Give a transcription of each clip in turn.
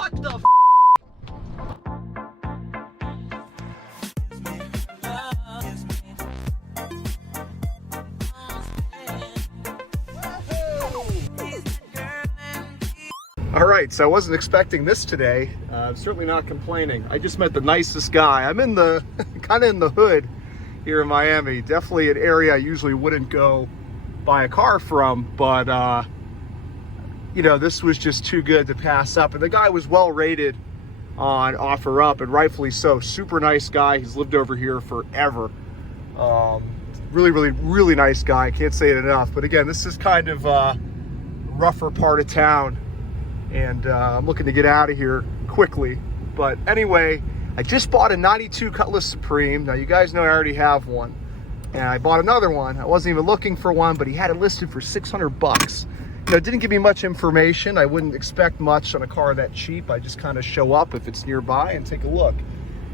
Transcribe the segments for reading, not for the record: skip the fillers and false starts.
What the f? All right, so I wasn't expecting this today. I'm certainly not complaining. I just met the nicest guy. I'm in the kind of in the hood here in Miami. Definitely an area I usually wouldn't go buy a car from, but you know, this was just too good to pass up. And the guy was well rated on OfferUp, and rightfully so. Super nice guy. He's lived over here forever. Really nice guy. Can't say it enough. But again, this is kind of a rougher part of town, and I'm looking to get out of here quickly. But anyway, I just bought a 92 Cutlass Supreme. Now you guys know I already have one, and I bought another one. I wasn't even looking for one, but he had it listed for 600 bucks. You know, it didn't give me much information. I wouldn't expect much on a car that cheap. I just kind of show up if it's nearby and take a look.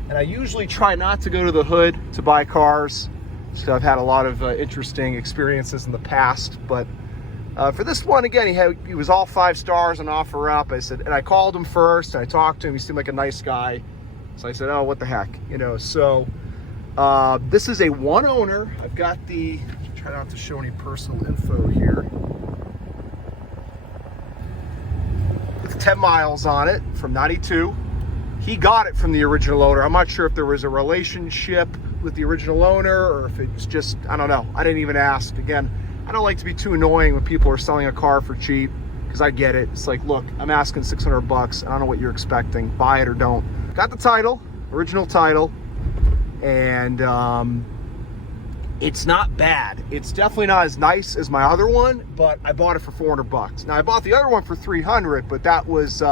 And I usually try not to go to the hood to buy cars, so I've had a lot of interesting experiences in the past. But for this one, again, he was all 5 stars on OfferUp. I said, and I called him first, and I talked to him. He seemed like a nice guy. So I said, oh, what the heck, you know. So this is a one owner. I've got the, try not to show any personal info here. With 10 miles on it from 92. He got it from the original owner. I'm not sure if there was a relationship with the original owner or if it's just, I don't know. I didn't even ask. Again, I don't like to be too annoying when people are selling a car for cheap, because I get it. It's like, look, I'm asking 600 bucks. I don't know what you're expecting. Buy it or don't. Got the title, original title, and it's not bad. It's definitely not as nice as my other one, but I bought it for 400 bucks. Now I bought the other one for 300, but that was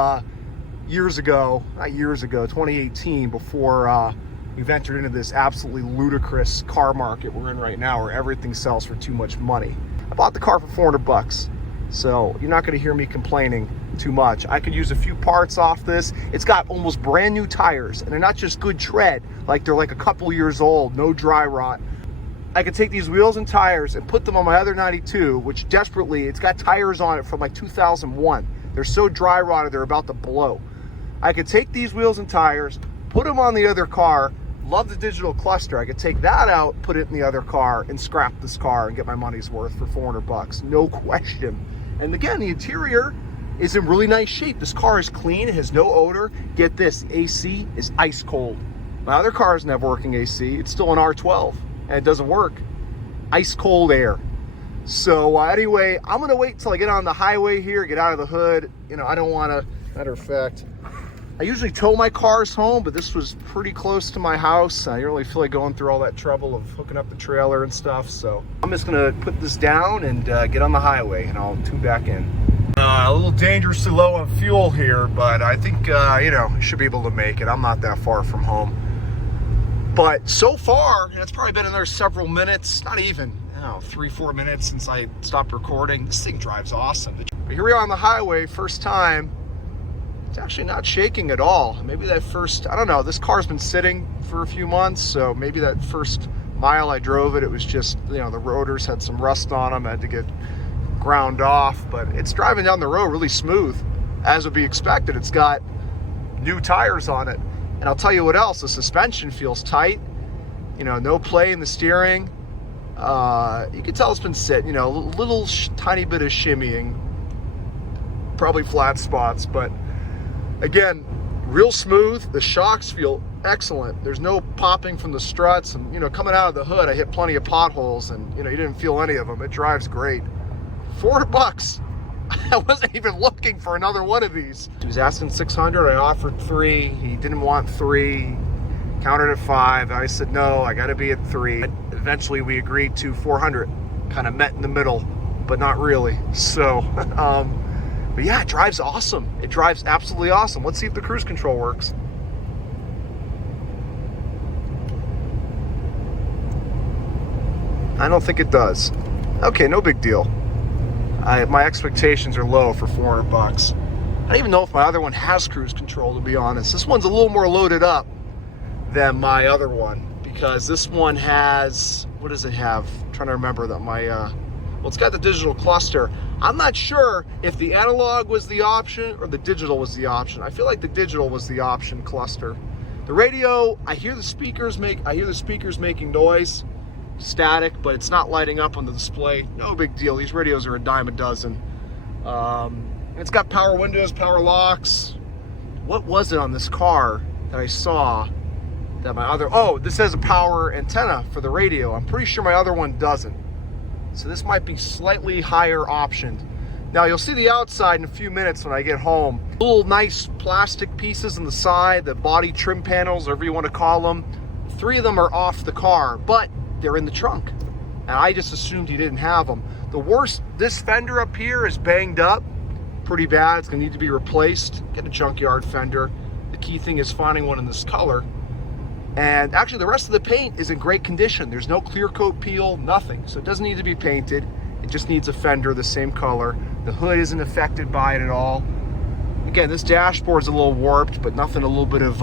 years ago, not years ago, 2018, before we've entered into this absolutely ludicrous car market we're in right now, where everything sells for too much money. I bought the car for 400 bucks. So you're not going to hear me complaining too much. I could use a few parts off this. It's got almost brand new tires, and they're not just good tread, like they're like a couple years old, no dry rot. I could take these wheels and tires and put them on my other 92, which desperately, it's got tires on it from like 2001. They're so dry rotted, they're about to blow. I could take these wheels and tires, put them on the other car. Love the digital cluster. I could take that out, put it in the other car, and scrap this car and get my money's worth for 400 bucks, no question. And again, the interior is in really nice shape. This car is clean, it has no odor. Get this, AC is ice cold. My other car doesn't have working AC. It's still an R12, and it doesn't work. Ice cold air. So anyway, I'm gonna wait till I get on the highway here, get out of the hood. You know, I don't wanna, matter of fact, I usually tow my cars home, but this was pretty close to my house. I didn't really feel like going through all that trouble of hooking up the trailer and stuff. So I'm just gonna put this down and get on the highway, and I'll tune back in. A little dangerously low on fuel here, but I think, you know, I should be able to make it. I'm not that far from home. But so far, it's probably been another several minutes, not even, 3-4 minutes since I stopped recording. This thing drives awesome. But here we are on the highway, first time. It's actually not shaking at all. Maybe that first, I don't know, this car's been sitting for a few months, so maybe that first mile I drove it, it was just, you know, the rotors had some rust on them. I had to get ground off, but it's driving down the road really smooth, as would be expected. It's got new tires on it. And I'll tell you what else, the suspension feels tight. You know, no play in the steering. You can tell it's been sitting, you know, a little tiny bit of shimmying. Probably flat spots, but again, real smooth. The shocks feel excellent. There's no popping from the struts, and you know, coming out of the hood, I hit plenty of potholes, and you know, you didn't feel any of them. It drives great. 400 bucks. I wasn't even looking for another one of these. He was asking 600. I offered 3. He didn't want 3. Countered at 5. I said no. I got to be at 3. Eventually, we agreed to 400. Kind of met in the middle, but not really. So. But yeah, it drives awesome. It drives absolutely awesome. Let's see if the cruise control works. I don't think it does. Okay, no big deal. My expectations are low for 400 bucks. I don't even know if my other one has cruise control, to be honest. This one's a little more loaded up than my other one, because this one has, what does it have? I'm trying to remember that my Well, it's got the digital cluster. I'm not sure if the analog was the option or the digital was the option. I feel like the digital was the option cluster. The radio, I hear the speakers making noise, static, but it's not lighting up on the display. No big deal. These radios are a dime a dozen. It's got power windows, power locks. What was it on this car that I saw that my other, oh, this has a power antenna for the radio. I'm pretty sure my other one doesn't. So this might be slightly higher optioned. Now you'll see the outside in a few minutes when I get home. Little nice plastic pieces on the side, the body trim panels, whatever you want to call them. 3 of them are off the car, but they're in the trunk. And I just assumed he didn't have them. The worst, this fender up here is banged up pretty bad. It's gonna need to be replaced. Get a junkyard fender. The key thing is finding one in this color. And actually the rest of the paint is in great condition. There's no clear coat peel, nothing. So it doesn't need to be painted. It just needs a fender the same color. The hood isn't affected by it at all. Again, this dashboard's a little warped, but nothing a little bit of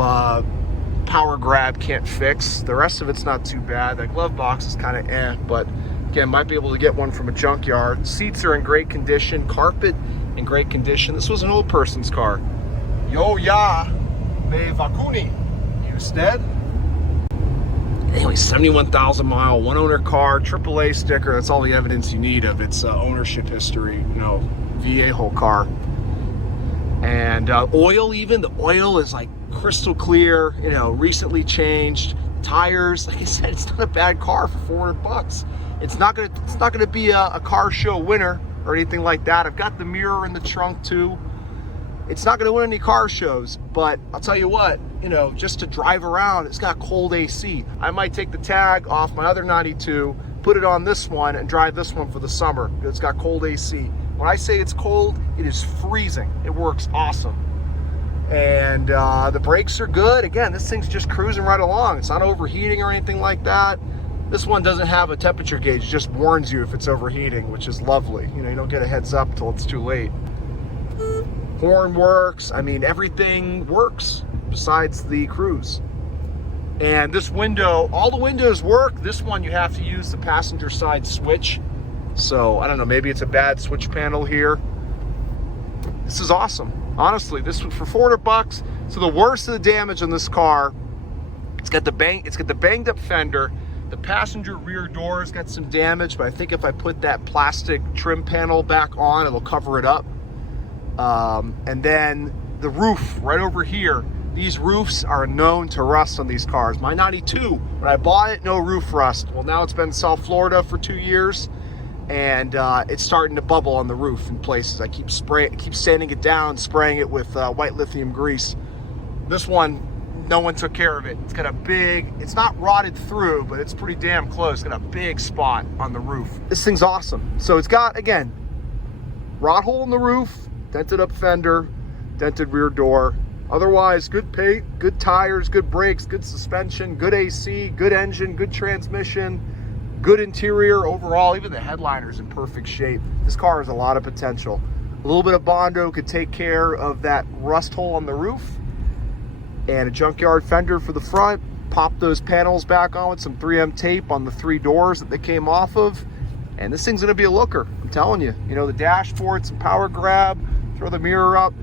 power grab can't fix. The rest of it's not too bad. That glove box is kind of but again, might be able to get one from a junkyard. Seats are in great condition. Carpet in great condition. This was an old person's car. Yo ya me vakuni. Usted? Anyway, 71,000 mile, one owner car, AAA sticker. That's all the evidence you need of its ownership history. You know, Viejo car. And oil, even the oil is like crystal clear. You know, recently changed. Tires, like I said, it's not a bad car for 400 bucks. It's not gonna be a car show winner or anything like that. I've got the mirror in the trunk too. It's not gonna win any car shows, but I'll tell you what, you know, just to drive around, it's got cold AC. I might take the tag off my other 92, put it on this one and drive this one for the summer. It's got cold AC. When I say it's cold, it is freezing. It works awesome. And the brakes are good. Again, this thing's just cruising right along. It's not overheating or anything like that. This one doesn't have a temperature gauge, it just warns you if it's overheating, which is lovely. You know, you don't get a heads up till it's too late. Horn works. I mean, everything works besides the cruise. And this window, all the windows work. This one, you have to use the passenger side switch. So, I don't know, maybe it's a bad switch panel here. This is awesome. Honestly, this one for 400 bucks. So the worst of the damage on this car, it's got the banged up fender. The passenger rear door's got some damage, but I think if I put that plastic trim panel back on, it'll cover it up. And then the roof right over here. These roofs are known to rust on these cars. My 92, when I bought it, no roof rust. Well, now it's been in South Florida for 2 years, and it's starting to bubble on the roof in places. I keep sanding it down, spraying it with white lithium grease. This one, no one took care of it. It's got a big, it's not rotted through, but it's pretty damn close. It's got a big spot on the roof. This thing's awesome. So it's got, again, rot hole in the roof, dented up fender, dented rear door. Otherwise, good paint, good tires, good brakes, good suspension, good AC, good engine, good transmission, good interior overall. Even the headliner's in perfect shape. This car has a lot of potential. A little bit of Bondo could take care of that rust hole on the roof, and a junkyard fender for the front. Pop those panels back on with some 3M tape on the 3 doors that they came off of, and this thing's gonna be a looker. I'm telling you. You know, the dashboard, some power grab, throw the mirror up.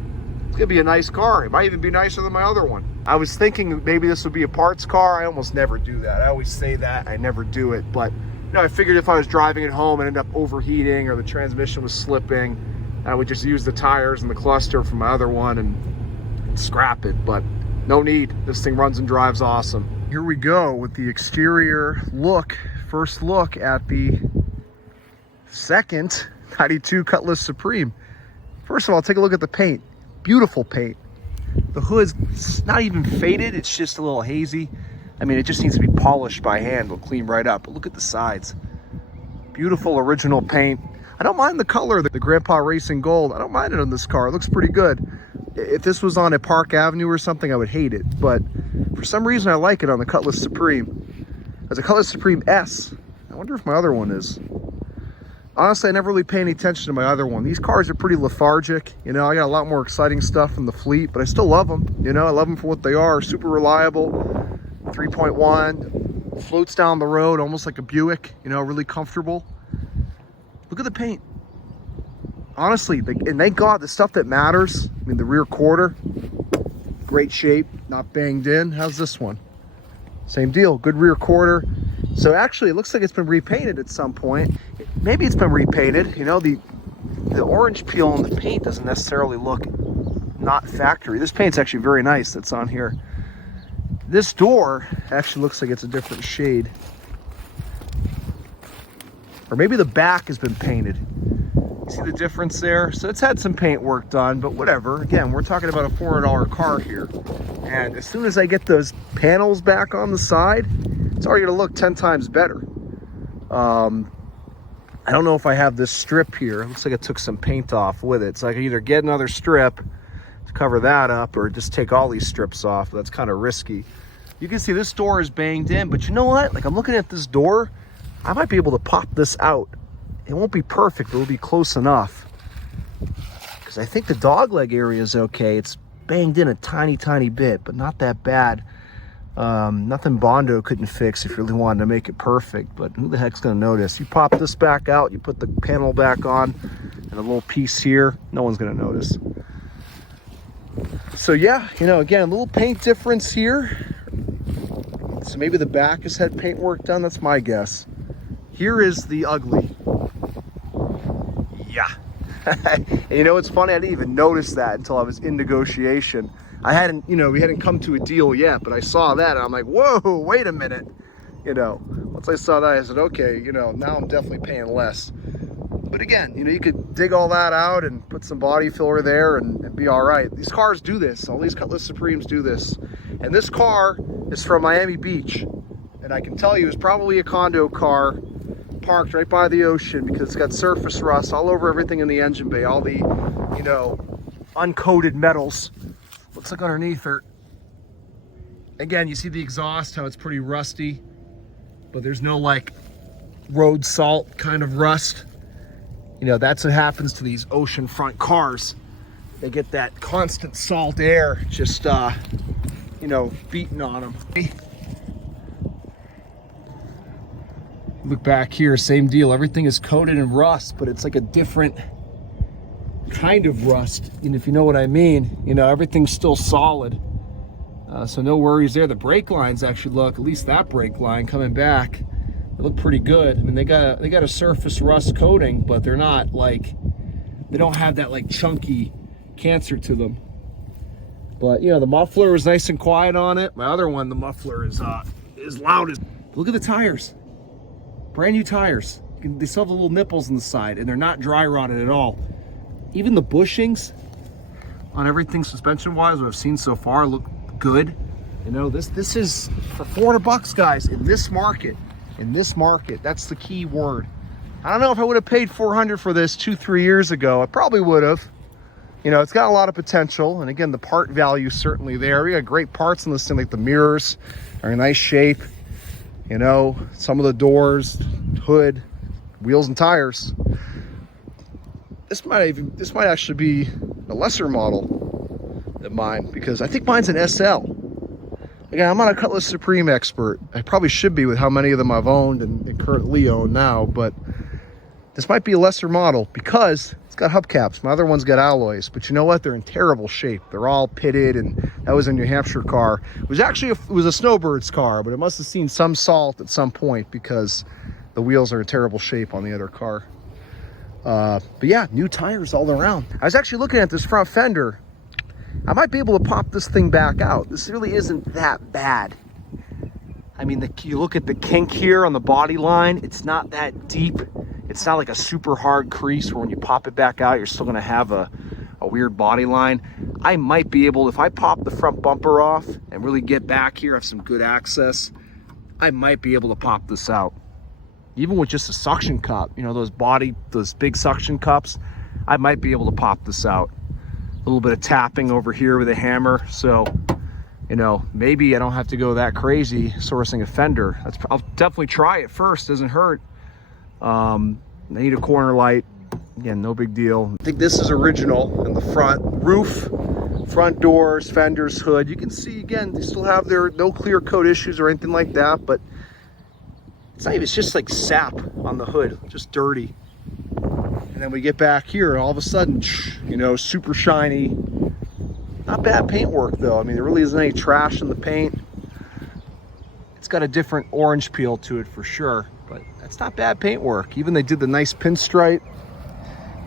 It's gonna be a nice car. It might even be nicer than my other one. I was thinking maybe this would be a parts car. I almost never do that. I always say that, I never do it. But you know, I figured if I was driving it home and ended up overheating or the transmission was slipping, I would just use the tires and the cluster from my other one and scrap it. But no need. This thing runs and drives awesome. Here we go with the exterior look. First look at the second 92 Cutlass Supreme. First of all, take a look at the paint. Beautiful paint. The hood's not even faded, it's just a little hazy. I mean, it just needs to be polished by hand. It'll clean right up. But look at the sides. Beautiful original paint. I don't mind the color, the Grandpa Racing Gold. I don't mind it on this car. It looks pretty good. If this was on a Park Avenue or something, I would hate it. But for some reason, I like it on the Cutlass Supreme. There's a Cutlass Supreme S. I wonder if my other one is. Honestly, I never really pay any attention to my other one. These cars are pretty lethargic. You know, I got a lot more exciting stuff in the fleet, but I still love them. You know, I love them for what they are. Super reliable. 3.1. Floats down the road almost like a Buick. You know, really comfortable. Look at the paint. Honestly, and thank God, the stuff that matters, I mean, the rear quarter, great shape, not banged in. How's this one? Same deal, good rear quarter. So actually, it looks like it's been repainted at some point. Maybe it's been repainted. You know, the orange peel on the paint doesn't necessarily look not factory. This paint's actually very nice that's on here. This door actually looks like it's a different shade. Or maybe the back has been painted. You see the difference there? So it's had some paint work done, but whatever. Again, we're talking about a $400 car here. And as soon as I get those panels back on the side, it's already gonna look 10 times better. I don't know if I have this strip here. It looks like I took some paint off with it. So I can either get another strip to cover that up or just take all these strips off. That's kind of risky. You can see this door is banged in, but you know what? Like, I'm looking at this door, I might be able to pop this out. It won't be perfect, but it'll be close enough. Because I think the dog leg area is okay. It's banged in a tiny, tiny bit, but not that bad. Nothing Bondo couldn't fix if you really wanted to make it perfect, but who the heck's gonna notice? You pop this back out, you put the panel back on, and a little piece here, no one's gonna notice. So yeah, you know, again, a little paint difference here. So maybe the back has had paint work done, that's my guess. Here is the ugly. Yeah. And you know, it's funny, I didn't even notice that until I was in negotiation. I hadn't, you know, we hadn't come to a deal yet, but I saw that and I'm like, whoa, wait a minute. You know, once I saw that, I said, okay, you know, now I'm definitely paying less. But again, you know, you could dig all that out and put some body filler there and be all right. These cars do this. All these Cutlass Supremes do this. And this car is from Miami Beach. And I can tell you it's probably a condo car parked right by the ocean because it's got surface rust all over everything in the engine bay. All the, you know, uncoated metals. Looks like underneath her. Again, you see the exhaust, how it's pretty rusty, but there's no like road salt kind of rust. You know, that's what happens to these oceanfront cars. They get that constant salt air just, you know, beating on them. Look back here, same deal. Everything is coated in rust, but it's like a different kind of rust, and if you know what I mean. You know, everything's still solid, so no worries there. The brake lines actually look, at least that brake line coming back, they look pretty good. I mean, they got a surface rust coating, but they're not like, they don't have that like chunky cancer to them. But you know, the muffler is nice and quiet on it. My other one, the muffler is loud as. Look at the tires, brand new tires. They still have the little nipples on the side, and they're not dry rotted at all. Even the bushings on everything suspension wise, what I've seen so far, look good. You know, this is for $400, guys, in this market. In this market, that's the key word. I don't know if I would have paid $400 for this 2-3 years ago. I probably would have. You know, it's got a lot of potential, and again, the part value is certainly there. We got great parts in this thing, like the mirrors are in nice shape. You know, some of the doors, hood, wheels, and tires. This might actually be a lesser model than mine, because I think mine's an SL. Again, I'm not a Cutlass Supreme expert. I probably should be with how many of them I've owned and currently own now, but this might be a lesser model because it's got hubcaps. My other one's got alloys, but you know what? They're in terrible shape. They're all pitted, and that was a New Hampshire car. It was actually it was a Snowbird's car, but it must have seen some salt at some point because the wheels are in terrible shape on the other car. But yeah, new tires all around. I was actually looking at this front fender. I might be able to pop this thing back out. This really isn't that bad. I mean, you look at the kink here on the body line, it's not that deep. It's not like a super hard crease where when you pop it back out, you're still gonna have a weird body line. I might be able, if I pop the front bumper off and really get back here, have some good access, I might be able to pop this out. Even with just a suction cup, you know, those big suction cups, I might be able to pop this out. A little bit of tapping over here with a hammer. So, you know, maybe I don't have to go that crazy sourcing a fender. I'll definitely try it first, doesn't hurt. I need a corner light. Again, no big deal. I think this is original in the front. Roof, front doors, fenders, hood. You can see, again, they still have their no clear coat issues or anything like that, but it's not even, it's just like sap on the hood, just dirty. And then we get back here and all of a sudden, you know, super shiny. Not bad paintwork though. I mean, there really isn't any trash in the paint. It's got a different orange peel to it for sure, but that's not bad paintwork. Even they did the nice pinstripe.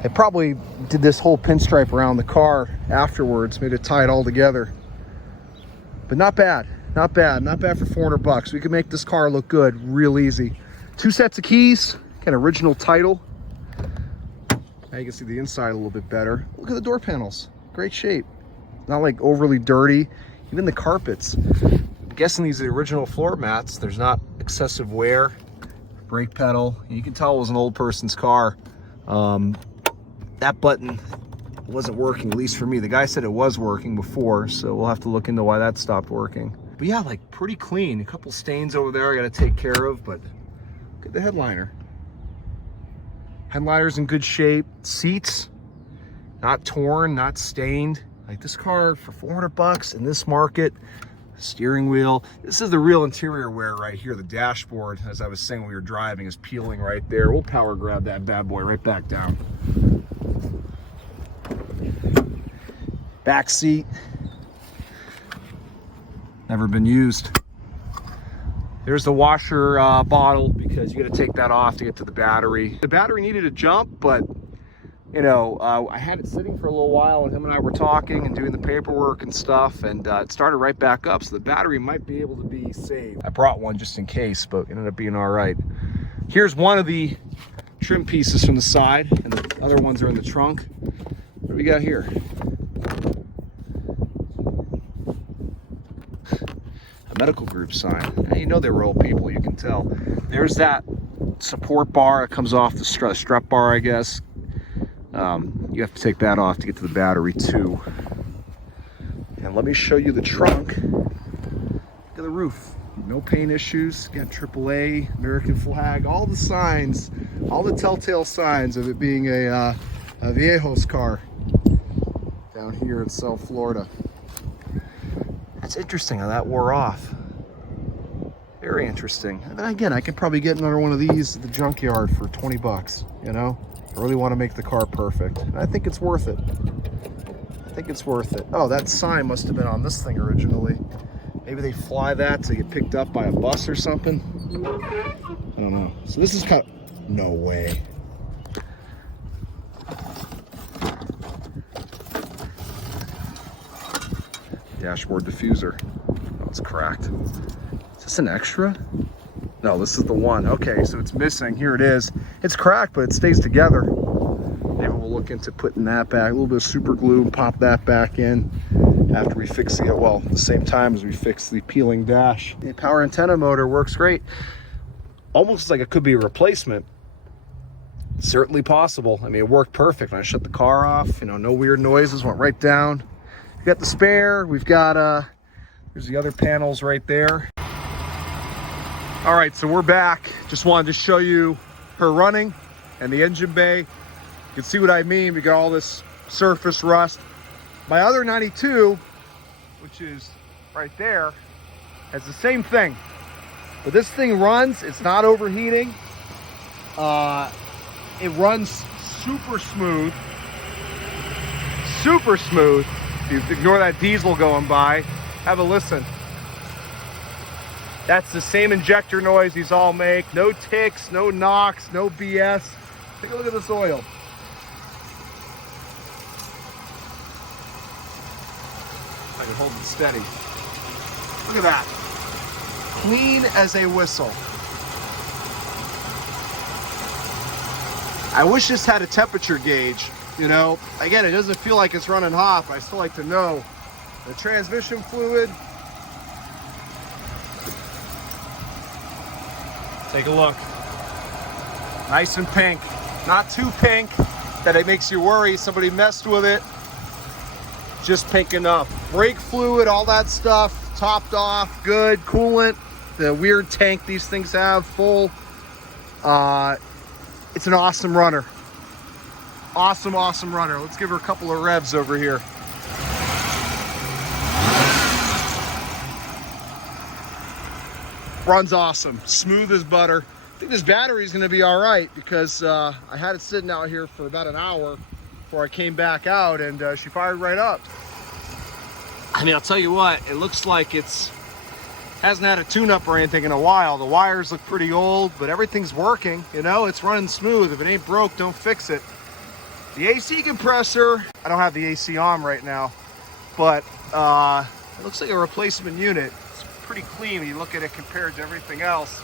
They probably did this whole pinstripe around the car afterwards, made it tie it all together. But not bad, not bad, not bad for 400 bucks. We could make this car look good real easy. 2 sets of keys, kind of original title. Now you can see the inside a little bit better. Look at the door panels, great shape. Not like overly dirty. Even the carpets. I'm guessing these are the original floor mats. There's not excessive wear. Brake pedal. You can tell it was an old person's car. That button wasn't working, at least for me. The guy said it was working before, so we'll have to look into why that stopped working. But yeah, like pretty clean. A couple stains over there I gotta take care of, but look at the headliner. Headliner's in good shape. Seats, not torn, not stained. Like this car for 400 bucks in this market. Steering wheel. This is the real interior wear right here. The dashboard, as I was saying when we were driving, is peeling right there. We'll power grab that bad boy right back down. Back seat. Never been used. There's the washer bottle because you got to take that off to get to the battery. The battery needed a jump, but you know, I had it sitting for a little while and him and I were talking and doing the paperwork and stuff, and it started right back up, so the battery might be able to be saved. I brought one just in case, but it ended up being all right. Here's one of the trim pieces from the side, and the other ones are in the trunk. What do we got here? A medical group sign. Now, you know they were old people, you can tell. There's that support bar. It comes off the strap bar, I guess. You have to take that off to get to the battery too. And let me show you the trunk. Look at the roof. No paint issues. Got AAA, American flag, all the signs, all the telltale signs of it being a Viejos car down here in South Florida. That's interesting how that wore off. Very interesting. And then again, I could probably get another one of these at the junkyard for 20 bucks, you know? I really want to make the car perfect. And I think it's worth it. I think it's worth it. Oh, that sign must have been on this thing originally. Maybe they fly that to get picked up by a bus or something. I don't know. So this is kind of... No way. Dashboard diffuser. Oh, it's cracked. Is this an extra? No, this is the one. Okay, so it's missing. Here it is. It's cracked, but it stays together. Maybe we'll look into putting that back. A little bit of super glue and pop that back in after we fix it. Well, at the same time as we fix the peeling dash. The power antenna motor works great. Almost like it could be a replacement. Certainly possible. I mean, it worked perfect. When I shut the car off, you know, no weird noises, went right down. We've got the spare. We've got, there's the other panels right there. All right, so we're back. Just wanted to show you her running and the engine bay. You can see what I mean. We got all this surface rust. My other 92, which is right there, has the same thing. But this thing runs, it's not overheating. It runs super smooth. Super smooth. You ignore that diesel going by. Have a listen. That's the same injector noise these all make. No ticks, no knocks, no BS. Take a look at this oil. I can hold it steady. Look at that. Clean as a whistle. I wish this had a temperature gauge, you know. Again, it doesn't feel like it's running hot, but I still like to know. The transmission fluid. Take a look. Nice and pink. Not too pink that it makes you worry somebody messed with it. Just pink enough. Brake fluid, all that stuff, topped off, good. Coolant, the weird tank these things have, full. It's an awesome runner. Awesome, awesome runner. Let's give her a couple of revs over here. Runs awesome, smooth as butter. think this battery is going to be all right because I had it sitting out here for about an hour before I came back out, and she fired right up. I mean, I'll tell you what, it looks like hasn't had a tune-up or anything in a while. The wires look pretty old, but everything's working. You know, it's running smooth. If it ain't broke, don't fix it. The AC compressor, I don't have the AC on right now, but it looks like a replacement unit. It's pretty clean when you look at it compared to everything else.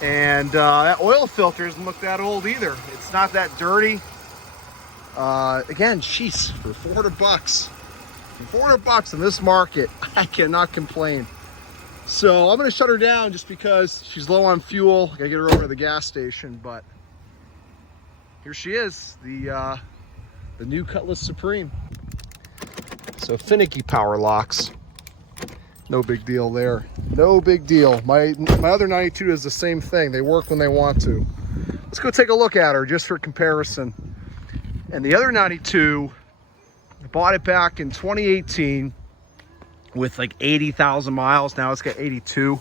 And that oil filter doesn't look that old either. It's not that dirty. Again, jeez, for 400 bucks. For 400 bucks in this market, I cannot complain. So I'm gonna shut her down just because she's low on fuel. I gotta get her over to the gas station, but here she is, the new Cutlass Supreme. So finicky power locks. No big deal there. No big deal. My other 92 does the same thing. They work when they want to. Let's go take a look at her just for comparison. And the other 92, I bought it back in 2018 with like 80,000 miles. Now it's got 82.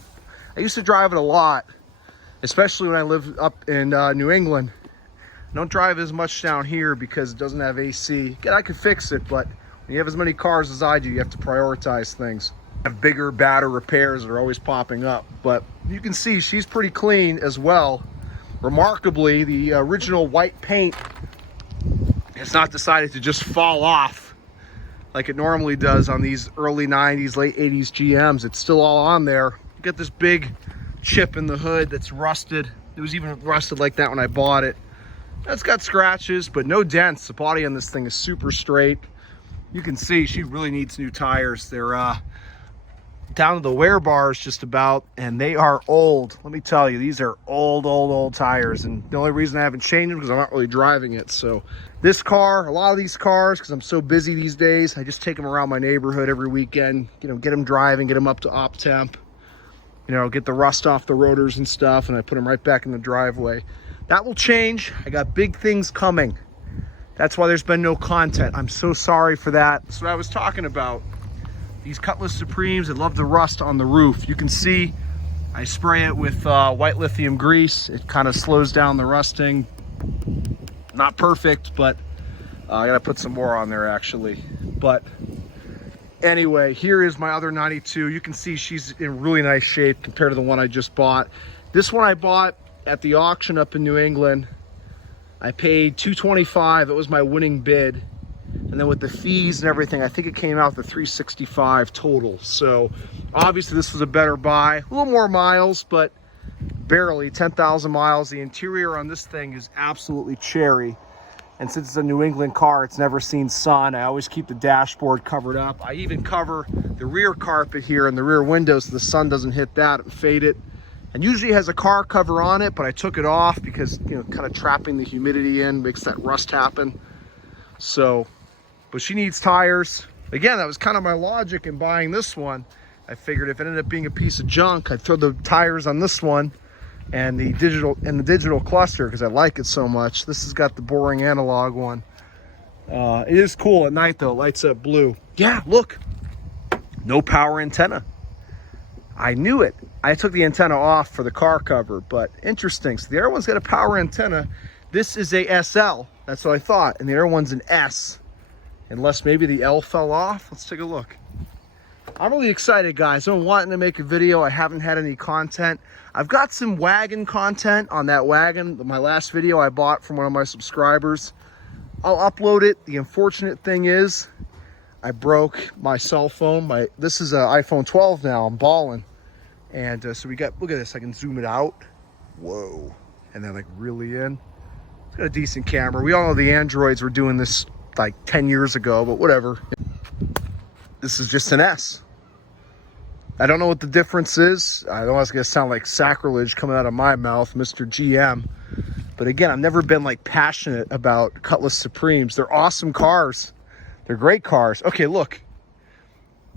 I used to drive it a lot, especially when I lived up in New England. I don't drive as much down here because it doesn't have AC. Again, I could fix it, but when you have as many cars as I do, you have to prioritize things. I have bigger, badder repairs that are always popping up, but you can see she's pretty clean as well. Remarkably, the original white paint has not decided to just fall off like it normally does on these early 90s, late 80s GMs. It's still all on there. You got this big chip in the hood that's rusted. It was even rusted like that when I bought it. It's got scratches, but no dents. The body on this thing is super straight. You can see she really needs new tires. They're down to the wear bars just about, and they are old. Let me tell you, these are old tires, and the only reason I haven't changed them because I'm not really driving it. So this car, a lot of these cars, because I'm so busy these days, I just take them around my neighborhood every weekend, you know, get them driving, get them up to op temp, you know, get the rust off the rotors and stuff, and I put them right back in the driveway. That will change. I got big things coming. That's why there's been no content. I'm so sorry for that. That's what I was talking about. These Cutlass Supremes, they love the rust on the roof. You can see I spray it with white lithium grease. It kind of slows down the rusting. Not perfect, but I gotta put some more on there actually. But anyway, here is my other 92. You can see she's in really nice shape compared to the one I just bought. This one I bought at the auction up in New England. I paid $225. It was my winning bid. And then with the fees and everything, I think it came out to $365 total. So obviously this was a better buy. A little more miles, but barely 10,000 miles. The interior on this thing is absolutely cherry. And since it's a New England car, it's never seen sun. I always keep the dashboard covered up. I even cover the rear carpet here and the rear window so the sun doesn't hit that and fade it. And usually it has a car cover on it, but I took it off because, you know, kind of trapping the humidity in makes that rust happen. So, but she needs tires. Again, that was kind of my logic in buying this one. I figured if it ended up being a piece of junk, I'd throw the tires on this one and the digital cluster because I like it so much. This has got the boring analog one. It is cool at night though. It lights up blue. Yeah, look, no power antenna. I knew it. I took the antenna off for the car cover, but interesting. So the other one's got a power antenna. This is a SL. That's what I thought. And the other one's an S. Unless maybe the L fell off. Let's take a look. I'm really excited, guys. I'm wanting to make a video. I haven't had any content. I've got some wagon content on that wagon. My last video I bought from one of my subscribers. I'll upload it. The unfortunate thing is I broke my cell phone. This is an iPhone 12 now. I'm balling. And so we got, look at this. I can zoom it out. Whoa. And then like really in. It's got a decent camera. We all know the Androids were doing this like 10 years ago, but whatever. This is just an S. I don't know what the difference is. I don't want it's gonna sound like sacrilege coming out of my mouth, Mr. GM. But again, I've never been like passionate about Cutlass Supremes. They're awesome cars. They're great cars. Okay, look.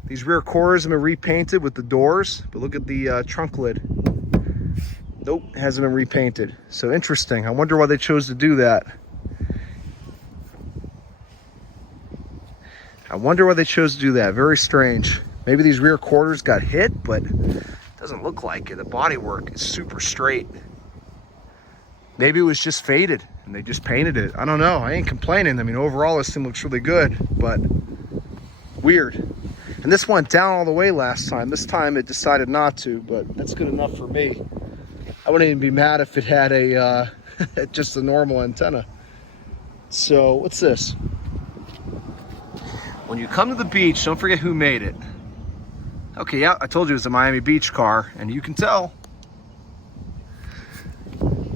These rear quarters have been repainted with the doors, but look at the trunk lid. Nope, it hasn't been repainted. So interesting. I wonder why they chose to do that. I wonder why they chose to do that. Very strange. Maybe these rear quarters got hit, but it doesn't look like it. The bodywork is super straight. Maybe it was just faded and they just painted it. I don't know. I ain't complaining. I mean, overall, this thing looks really good, but weird. And this went down all the way last time. This time it decided not to, but that's good enough for me. I wouldn't even be mad if it had a just a normal antenna. So what's this? When you come to the beach, don't forget who made it. Okay, yeah, I told you it was a Miami Beach car, and you can tell.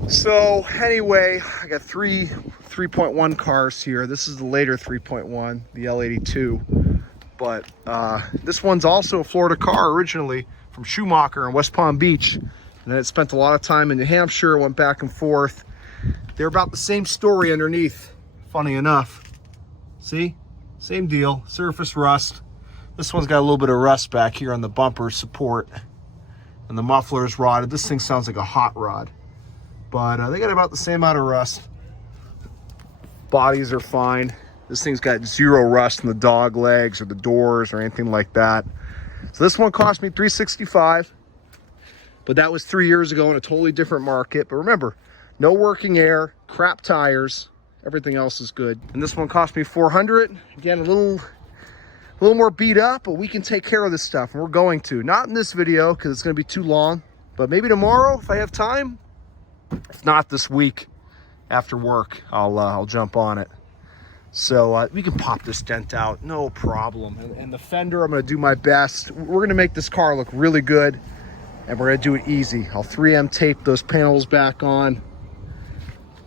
So anyway, I got three 3.1 cars here. This is the later 3.1, the L82. But this one's also a Florida car originally from Schumacher in West Palm Beach. And then it spent a lot of time in New Hampshire, went back and forth. They're about the same story underneath, funny enough. See? Same deal, surface rust. This one's got a little bit of rust back here on the bumper support. And the muffler is rotted. This thing sounds like a hot rod. But they got about the same amount of rust. Bodies are fine. This thing's got zero rust in the dog legs or the doors or anything like that. So this one cost me $365. But that was 3 years ago in a totally different market. But remember, no working air, crap tires, everything else is good. And this one cost me $400. Again, a little more beat up, but we can take care of this stuff, and we're going to. Not in this video because it's going to be too long, but maybe tomorrow if I have time. If not this week after work, I'll jump on it. So we can pop this dent out, no problem. And the fender, I'm going to do my best. We're going to make this car look really good, and we're going to do it easy. I'll 3M tape those panels back on.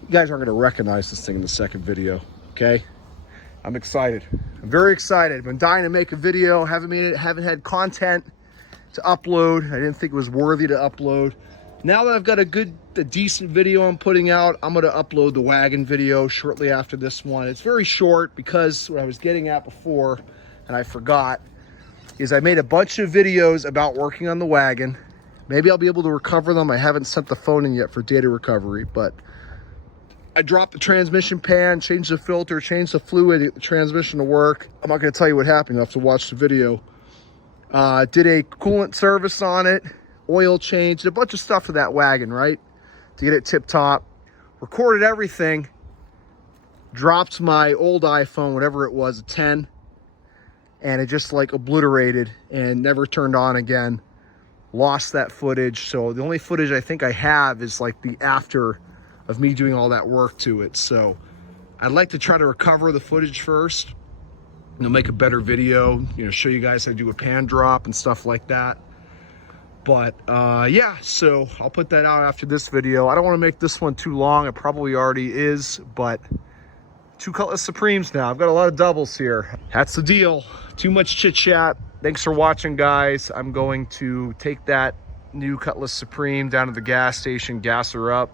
You guys aren't going to recognize this thing in the second video, okay? I'm excited. I'm very excited. I've been dying to make a video. Haven't made it. Haven't had content to upload. I didn't think it was worthy to upload. Now that I've got a decent video I'm putting out, I'm going to upload the wagon video shortly after this one. It's very short because what I was getting at before, and I forgot, is I made a bunch of videos about working on the wagon. Maybe I'll be able to recover them. I haven't sent the phone in yet for data recovery, but I dropped the transmission pan, changed the filter, changed the fluid to get the transmission to work. I'm not going to tell you what happened. You'll have to watch the video. Did a coolant service on it, oil change, a bunch of stuff to that wagon, right? To get it tip-top. Recorded everything. Dropped my old iPhone, whatever it was, a 10. And it just like obliterated and never turned on again. Lost that footage. So the only footage I think I have is like the after of me doing all that work to it. So I'd like to try to recover the footage first. Make a better video, show you guys how to do a pan drop and stuff like that. But yeah, so I'll put that out after this video. I don't want to make this one too long. It probably already is, but 2 Cutlass Supremes now. I've got a lot of doubles here. That's the deal. Too much chit chat. Thanks for watching, guys. I'm going to take that new Cutlass Supreme down to the gas station, gas her up,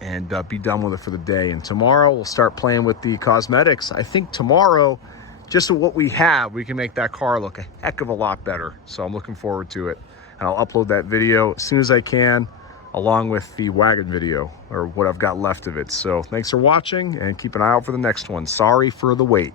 and be done with it for the day. And tomorrow we'll start playing with the cosmetics. I think tomorrow, just with what we have, we can make that car look a heck of a lot better. So I'm looking forward to it. And I'll upload that video as soon as I can, along with the wagon video, or what I've got left of it. So thanks for watching, and keep an eye out for the next one. Sorry for the wait.